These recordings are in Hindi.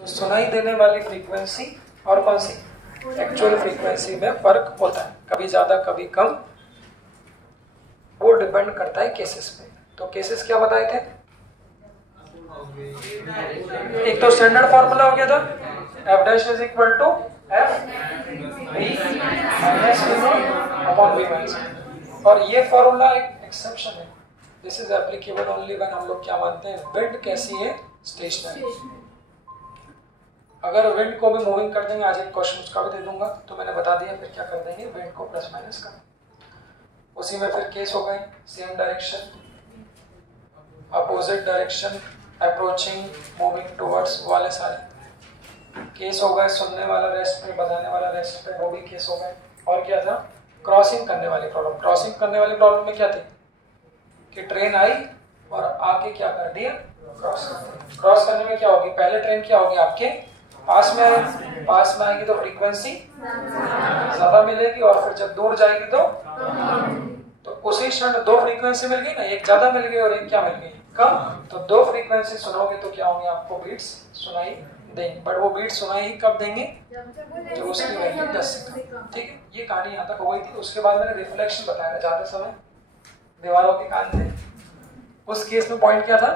तो सुनाई देने वाली फ्रीक्वेंसी और कौन सी एक्चुअल फ्रीक्वेंसी में फर्क होता है, कभी ज्यादा कभी कम, वो डिपेंड करता है केसेस पे। तो केसेस क्या बताए थे? एक तो स्टैंडर्ड फॉर्मूला हो गया था F dash is equal to F V minus upon V minus, और ये फॉर्मूला एक एक्सेप्शन है, this is applicable only when हम लोग क्या मानते हैं विंड कैसी है, स्टेशनरी। अगर विंड को भी मूविंग कर देंगे, आज एक क्वेश्चन उसका भी दे दूंगा, तो मैंने बता दिया फिर क्या कर देंगे, विंड को प्लस माइनस कर, उसी में फिर केस हो गए same direction, opposite direction, approaching, moving towards वाले सारे केस हो गए, सुनने वाला रेस्ट पे, बजाने वाला रेस्ट पे, वो भी केस हो गए। और क्या था? क्रॉसिंग करने वाली प्रॉब्लम। क्रॉसिंग करने वाली प्रॉब्लम में क्या थी कि ट्रेन आई और आके क्या कर दिया, क्रॉस करने में क्या होगी, पहले ट्रेन क्या होगी आपके पास में आएगी, पास में आएगी तो फ्रीक्वेंसी ज्यादा मिलेगी, और फिर जब दूर जाएगी तो उसी क्षण दो फ्रीक्वेंसी मिल गई ना, एक ज्यादा मिल गई और एक क्या मिल गई, कम। तो दो फ्रीक्वेंसी सुनोगे तो क्या होंगे, आपको बीट्स सुनाई देंगे, बट वो बीट्स सुनाई ही कब देंगे, तो उसकी वैल्यू 10 से कम। ठीक है, ये कहानी यहाँ तक हो गई थी। उसके बाद मैंने रिफ्लेक्शन बताया जाते समय, दीवारों के कान थे, उस केस में पॉइंट क्या था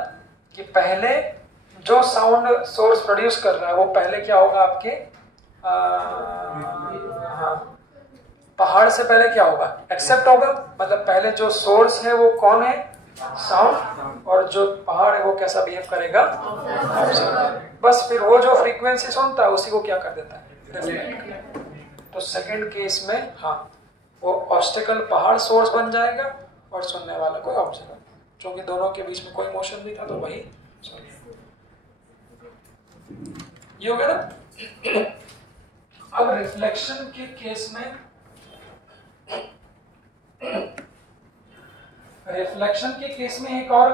कि पहले जो साउंड सोर्स प्रोड्यूस कर रहा है वो पहले क्या होगा आपके पहाड़ से पहले क्या होगा, एक्सेप्ट होगा, मतलब पहले जो सोर्स है वो कौन है, साउंड, और जो पहाड़ है वो कैसा बिहेव करेगा, बस फिर वो जो फ्रीक्वेंसी सुनता है उसी को क्या कर देता है, रिफ्लेक्ट। तो सेकंड केस में हाँ वो ऑब्स्टेकल पहाड़ सोर्स बन जाएगा और सुनने वाला कोई ऑब्स्टेकल, क्योंकि दोनों के बीच में कोई मोशन नहीं था तो वही ये हो गया ना। अब रिफ्लेक्शन के केस में, रिफ्लेक्शन के केस में एक और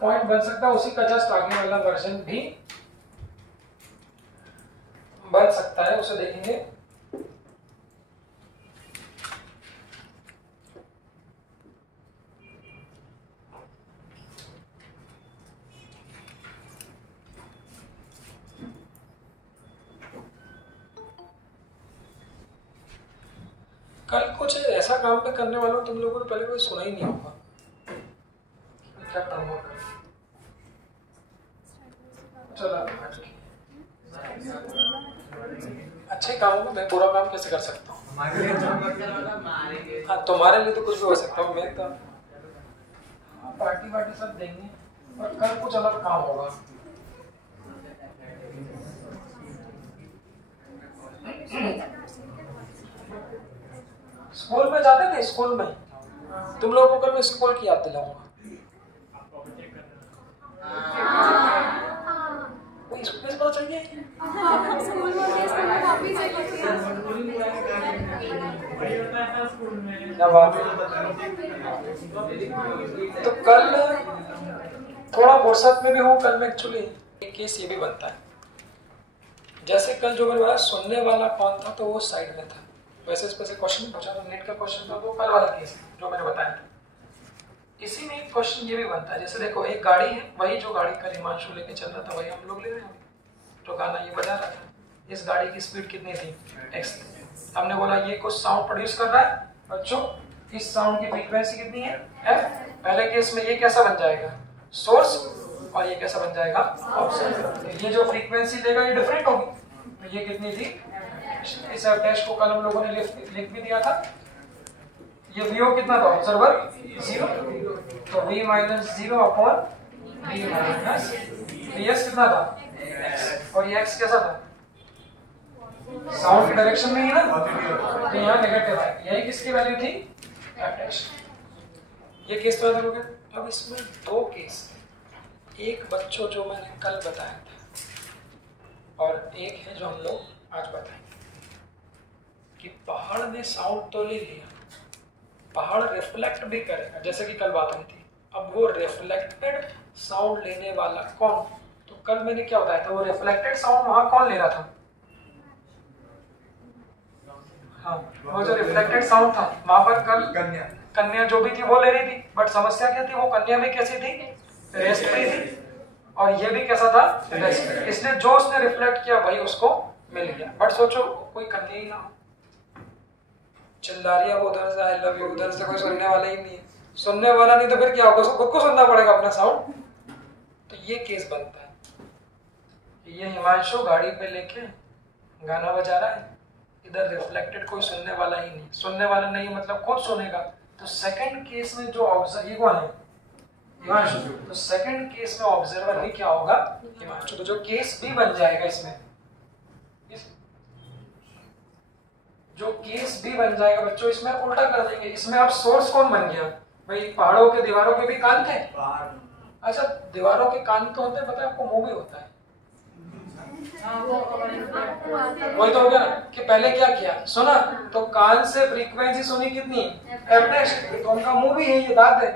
पॉइंट बन सकता है, उसी का जस्ट आगे वाला वर्जन भी बन सकता है, उसे देखेंगे। कल कुछ ऐसा काम पे करने वालों तुम लोगों ने पहले कोई सुना ही नहीं होगा, क्या काम होगा, चलो अच्छे कामों में मैं बुरा काम कैसे कर सकता हूँ, हाँ तुम्हारे लिए तो कुछ भी हो सकता हूँ, मैं तो पार्टी सब देंगे, और कल कुछ अलग काम होगा। स्कूल में जाते थे, स्कूल में तुम लोगों को कल मैं स्कूल की याद दिलाऊंगा, स्कूल से पता चल गया क्या बात है। तो कल थोड़ा फुर्सत में भी हूँ, कल में एक्चुअली एक केस ये भी बनता है, जैसे कल जो मेरे पास सुनने वाला कौन था तो वो साइड में था, वैसे इस पर से क्वेश्चन पूछा था, नेट का क्वेश्चन था, वो कल वाला केस है जो मैंने बताया था। इसी में एक क्वेश्चन ये भी बनता है, जैसे देखो एक गाड़ी है, वही जो गाड़ी कल हिमांशु लेके चल रहा था वही हम लोग ले रहे हैं, जो गाना ये बजा रहा था, इस गाड़ी की स्पीड कितनी थी, x। हमने बोला ये कुछ साउंड प्रोड्यूस कर रहा है बच्चों, इस साउंड की फ्रीक्वेंसी कितनी है, f। पहले केस में ये कैसा बन जाएगा, सोर्स, और ये कैसा बन जाएगा, ऑब्जर्वर। ये जो फ्रीक्वेंसी देगा ये डिफरेंट होगी, तो ये कितनी थी, इस एफ डैश को कल हम लोगों ने लिख भी दिया था, ये वीओ कितना था, ऑब्जर्वर 0, तो v minus 0 upon v minus ds कितना था, x, और ये x कैसा था, साउंड की डायरेक्शन में ही ना, तो यहाँ नेगेटिव है, यही किसकी वैल्यू थी, एफ डैश। ये केस तो हो गया। अब इसमें दो केस, एक बच्चों जो मैंने कल बताया था और एक है जो हम लोग आज बताएंगे, कि पहाड़ ने साउंड तो ले लिया, पहाड़ रिफ्लेक्ट भी करेगा, जैसे कि कल बात हुई थी। अब वो रिफ्लेक्टेड साउंड लेने वाला कौन, तो कल मैंने क्या बताया था, वो रिफ्लेक्टेड साउंड वहां कौन ले रहा था, हाँ वो जो रिफ्लेक्टेड साउंड था वहां पर कल कन्या जो भी थी वो ले रही थी, बट समस्या क्या थी, वो कन्या भी कैसी थी, रेस्ट पे थी, और ये भी कैसा था, इसलिए जो उसने रिफ्लेक्ट किया वही उसको मिल गया। बट सोचो कोई करने ही ना हो, चिल्ला रही है वो उधर से आई लव यू, उधर से कोई सुनने वाला ही नहीं है, सुनने वाला नहीं तो फिर क्या होगा, उसको खुद को सुनना पड़ेगा अपना साउंड। तो ये केस बनता है, ये हिमांशु गाड़ी पे लेके गाना बजा रहा है, इधर रिफ्लेक्टेड कोई सुनने वाला ही नहीं, सुनने वाला नहीं मतलब खुद सुनेगा। तो सेकंड केस में जो ऑब्जर्व, ये कौन है, हिमांशु, तो सेकंड केस में ऑब्जर्वर भी क्या होगा, हिमांशु। तो जो केस भी बन जाएगा इसमें, जो केस भी बन जाएगा बच्चों, इसमें उल्टा कर देंगे। इसमें अब सोर्स कौन बन गया भाई, पहाड़ों के दीवारों के भी कान थे। अच्छा दीवारों के कान तो होते हैं, पता है आपको, मुंह भी होता है। वही तो हो गया ना कि पहले क्या किया, सुना तो कान से फ्रीक्वेंसी सुनी कितनी, एफ डैश, तो उनका मुंह भी है, ये दांत है,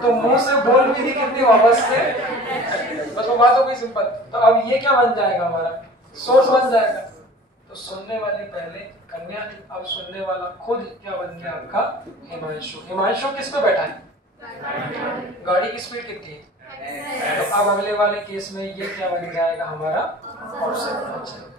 तो मुंह से बोल भी दी कितनी वापस से, बस वो बात हो गई सिंपल। तो अब ये क्या बन जाएगा, हमारा सोर्स बन जाएगा। तो सुनने वाली पहले कन्या थी, अब सुनने वाला खुद क्या बन गया आपका, हिमांशु। हिमांशु किस पे बैठा है, गाड़ी की स्पीड कितनी है, तो अब अगले वाले केस में ये क्या बन जाएगा हमारा, ऑब्जर्वर।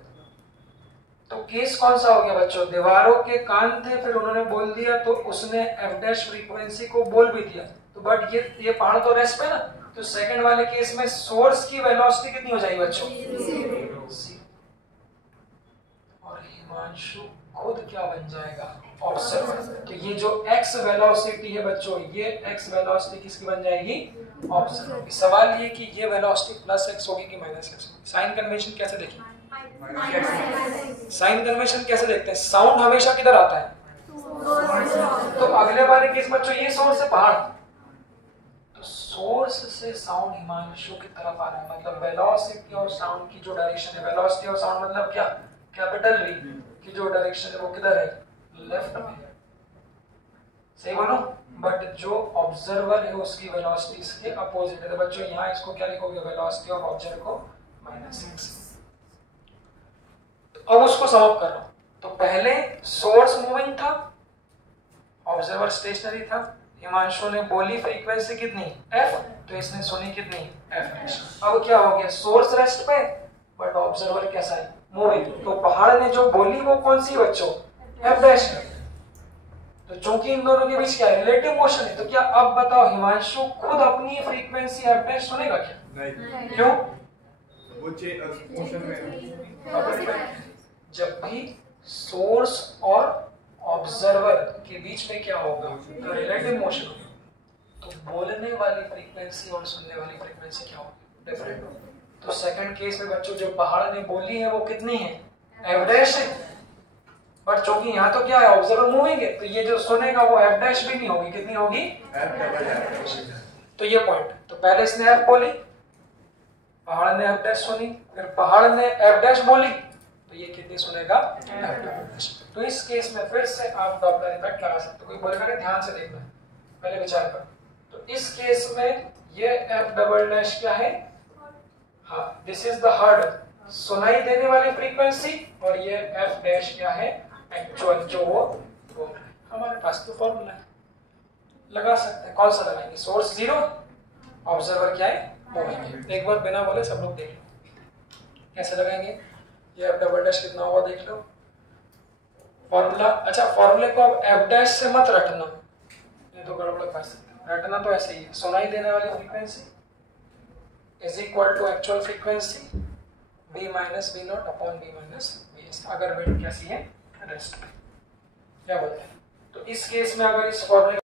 तो केस कौन सा हो गया बच्चों, दीवारों के कान थे, फिर उन्होंने बोल दिया, तो उसने एफ डैश फ्रीक्वेंसी को बोल भी दिया, तो बट ये पहाड़ तो रेस्ट पे ना, तो सेकंड वाले केस में सोर्स की वेलोसिटी कितनी हो जाएगी बच्चों, और हिमांशु खुद क्या बन जाएगा, ऑब्जर्वर। तो ये जो x वेलोसिटी है बच्चों, ये x वेलोसिटी किसकी बन जाएगी, ऑब्जर्वर। सवाल ये कि ये वेलोसिटी प्लस x होगी कि माइनस x होगी। साइन कन्वेंशन कैसे देखें, साइन कन्वेंशन कैसे देखते हैं, साउंड हमेशा किधर आता है, तो अगले वाले केस बच्चों ये सोर्स है पहाड़, तो सोर्स से साउंड हिमांशु की तरफ आ रहा है, मतलब वेलोसिटी और साउंड की जो डायरेक्शन है, वेलोसिटी और साउंड मतलब क्या, कैपिटल V की जो डायरेक्शन है वो किधर है, लेफ्ट में। सही बोलो, बट जो ऑब्जर्वर है उसकी वेलोसिटी इसके अपोजिट है। तो बच्चों यहाँ इसको क्या लिखोगे, वेलोसिटी ऑफ ऑब्जर्वर को -x। अब उसको सम अप कर रहा हूं, तो पहले सोर्स मूविंग था, ऑब्जर्वर स्टेशनरी था, हिमांशु ने बोली फ्रीक्वेंसी कितनी f, तो इसने सुनी कितनी f। अब क्या हो गया, सोर्स रेस्ट पे बट ऑब्जर्वर कैसा है, मूविंग। तो पहाड़ ने जो बोली वो कौन सी बच्चों, f डैश। तो चूंकि इन दोनों के बीच क्या है, रिलेटिव मोशन है, तो क्या अब बताओ हिमांशु खुद अपनी फ्रीक्वेंसी f डैश सुनेगा क्या, नहीं। क्यों, मोशन में जब भी सोर्स और ऑब्जर्वर के बीच में क्या होगा, तो रिलेटिव मोशन होगा, तो बोलने वाली फ्रीक्वेंसी और सुनने वाली फ्रीक्वेंसी क्या होगी, डिफरेंट होगी। तो सेकंड केस में बच्चों जो पहाड़ ने बोली है वो कितनी है, एफ डैश है, बट चूंकि यहाँ तो क्या है, ऑब्जर्वर मूविंग है, तो ये जो सुनेगा वो एफ डैश भी नहीं होगी, कितनी होगी, तो ये पॉइंट। तो पहले इसने एफ बोली, पहाड़ ने एफ डैश सुनी, फिर पहाड़ ने एफ डैश बोली, तो ये कितनी सुनेगा, तो इस केस में फिर से आप डॉपलर इफेक्ट लगा सकते हो। कोई बोलेगा नहीं, ध्यान से देखना, पहले विचार करो। तो इस केस में ये एफ डबल डैश क्या है, हाँ दिस इज द हर्ड, सुनाई देने वाली फ्रीक्वेंसी, और ये एफ डैश क्या है, एक्चुअल जो वो बोल रहे हैं। हमारे पास तो फॉर्मूला है, लगा सकते हैं। कौन सा लगाएंगे, सोर्स 0, ऑब्जर्वर क्या है, मूविंग। एक बार बिना बोले सब लोग देख लो कैसे लगाएंगे। ये एफ डबल डैश कितना होगा देख लो, फॉर्मूला। अच्छा फॉर्मूले को अब एफ डैश से मत रटना, ये तो गड़बड़ कर सकते हो, रटना तो ऐसे ही है, सुनाई देने वाली frequency is equal to actual frequency b minus v not upon b minus vs, अगर वेट कैसी है, रेस्ट, क्या बोलते हैं। तो इस केस में अगर इस फॉर्मूले